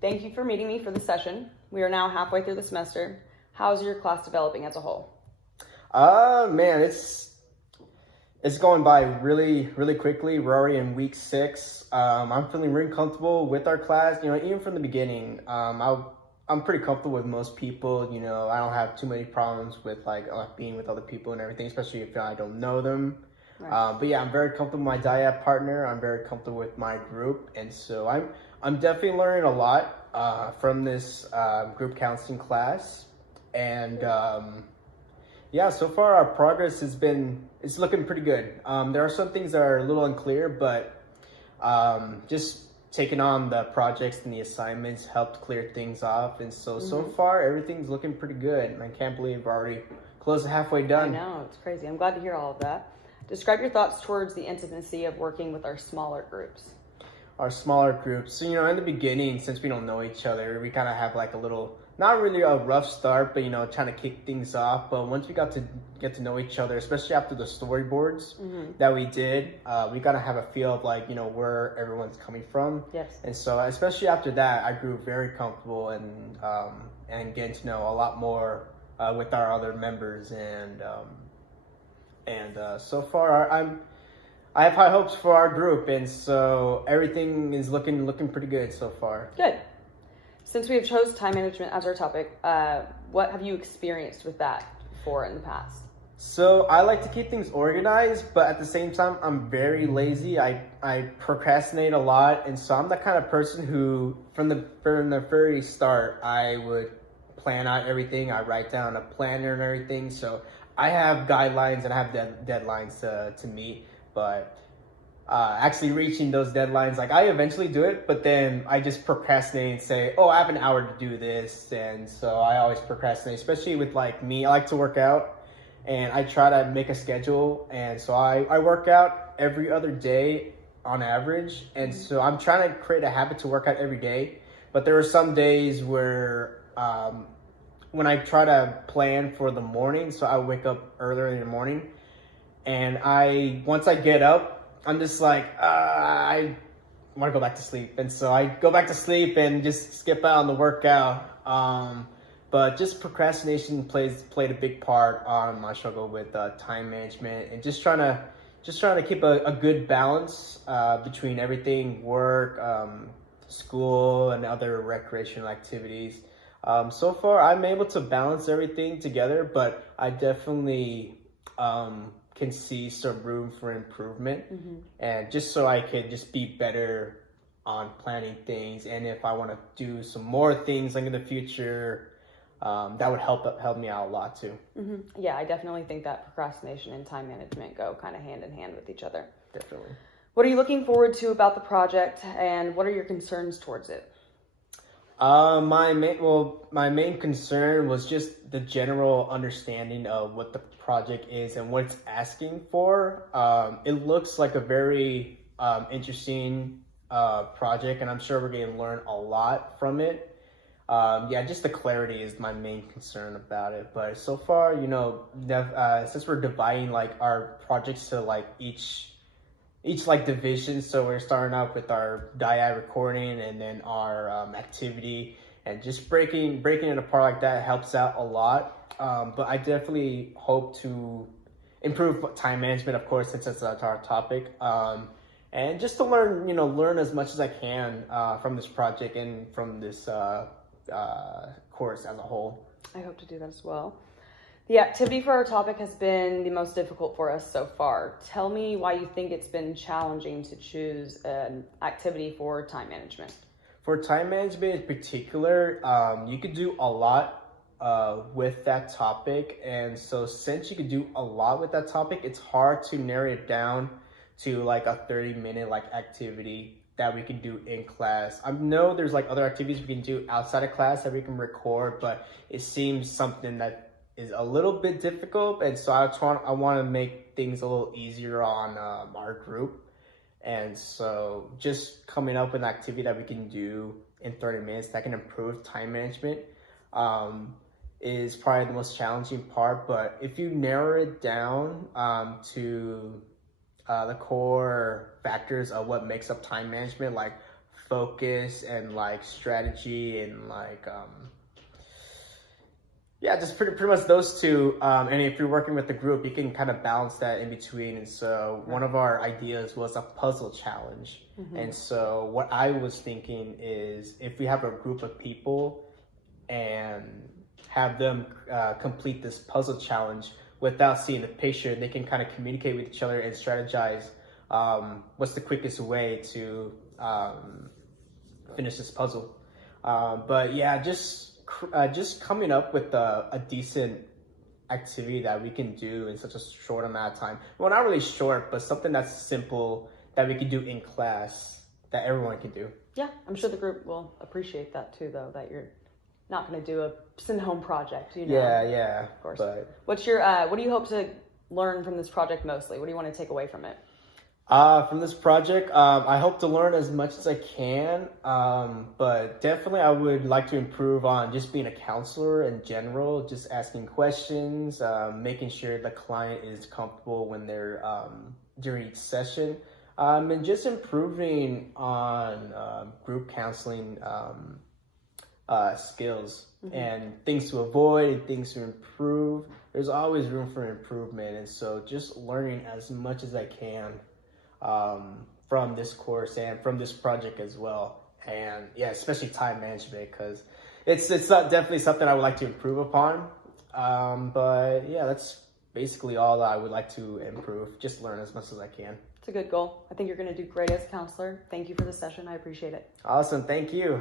Thank you for meeting me for the session. We are now halfway through the semester. How's your class developing as a whole? Man, it's going by really quickly. We're already in week 6. I'm feeling really comfortable with our class. Even from the beginning, I'm pretty comfortable with most people. I don't have too many problems with being with other people and everything, especially if I don't know them. Right. But yeah, I'm very comfortable with my Dyad partner. I'm very comfortable with my group, and so I'm definitely learning a lot from this group counseling class. And yeah, so far our progress it's looking pretty good. There are some things that are a little unclear, but just taking on the projects and the assignments helped clear things off. And so far everything's looking pretty good. I can't believe we're already close to halfway done. I know, it's crazy. I'm glad to hear all of that. Describe your thoughts towards the intimacy of working with our smaller groups. Our smaller groups. So, in the beginning, since we don't know each other, we kind of have a little, not really a rough start, but, trying to kick things off. But once we got to get to know each other, especially after the storyboards that we did, we got to have a feel of where everyone's coming from. Yes. And so, especially after that, I grew very comfortable and getting to know a lot more with our other members. And so far, I have high hopes for our group, and so everything is looking pretty good so far. Good. Since we have chose time management as our topic, what have you experienced with that before in the past? So I like to keep things organized, but at the same time, I'm very lazy. I procrastinate a lot, and so I'm the kind of person who, from the very start, I would plan out everything. I write down a planner and everything, so I have guidelines and I have deadlines to meet, but actually reaching those deadlines, I eventually do it, but then I just procrastinate and say, oh, I have an hour to do this. And so I always procrastinate, especially with me. I like to work out and I try to make a schedule. And so I work out every other day on average. And so I'm trying to create a habit to work out every day. But there are some days where when I try to plan for the morning, so I wake up earlier in the morning, and once I get up, I'm just I want to go back to sleep, and so I go back to sleep and just skip out on the workout. But just procrastination played a big part on my struggle with time management and just trying to keep a good balance between everything, work, school, and other recreational activities. So far, I'm able to balance everything together, but I definitely can see some room for improvement. And just so I can just be better on planning things. And if I want to do some more things in the future, that would help me out a lot too. Yeah, I definitely think that procrastination and time management go kind of hand in hand with each other. Definitely. What are you looking forward to about the project, and what are your concerns towards it? My main concern was just the general understanding of what the project is and what it's asking for. It looks like a very interesting project, and I'm sure we're going to learn a lot from it. Just the clarity is my main concern about it. But so far, since we're dividing our projects to each division, so we're starting out with our Dyad recording and then our activity, and just breaking it apart like that helps out a lot. But I definitely hope to improve time management, of course, since it's our topic, and just to learn as much as I can from this project and from this course as a whole. I hope to do that as well. The activity for our topic has been the most difficult for us so far. Tell me why you think it's been challenging to choose an activity for time management. For time management in particular, you could do a lot with that topic. And so since you could do a lot with that topic, it's hard to narrow it down to a 30-minute activity that we can do in class. I know there's other activities we can do outside of class that we can record, but it seems something that is a little bit difficult, and so I want to make things a little easier on our group. And so just coming up with an activity that we can do in 30 minutes that can improve time management is probably the most challenging part. But if you narrow it down to the core factors of what makes up time management, like focus and like strategy and like yeah, just pretty much those two. And if you're working with a group, you can kind of balance that in between. And so one of our ideas was a puzzle challenge. And so what I was thinking is if we have a group of people and have them complete this puzzle challenge without seeing the picture, they can kind of communicate with each other and strategize what's the quickest way to finish this puzzle. But yeah, just coming up with a decent activity that we can do in such a short amount of time. Well, not really short, but something that's simple that we can do in class that everyone can do. Yeah, I'm sure the group will appreciate that too, though, that you're not going to do a send home project, you know. Yeah, of course. But what's your what do you hope to learn from this project mostly? What do you want to take away from it? From this project, I hope to learn as much as I can, but definitely I would like to improve on just being a counselor in general, just asking questions, making sure the client is comfortable when they're during each session, and just improving on group counseling skills and things to avoid and things to improve. There's always room for improvement, and so just learning as much as I can from this course and from this project as well. And yeah, especially time management, because it's not definitely something I would like to improve upon. But yeah, that's basically all I would like to improve. Just learn as much as I can. It's a good goal. I think you're going to do great as a counselor. Thank you for the session. I appreciate it. Awesome. Thank you.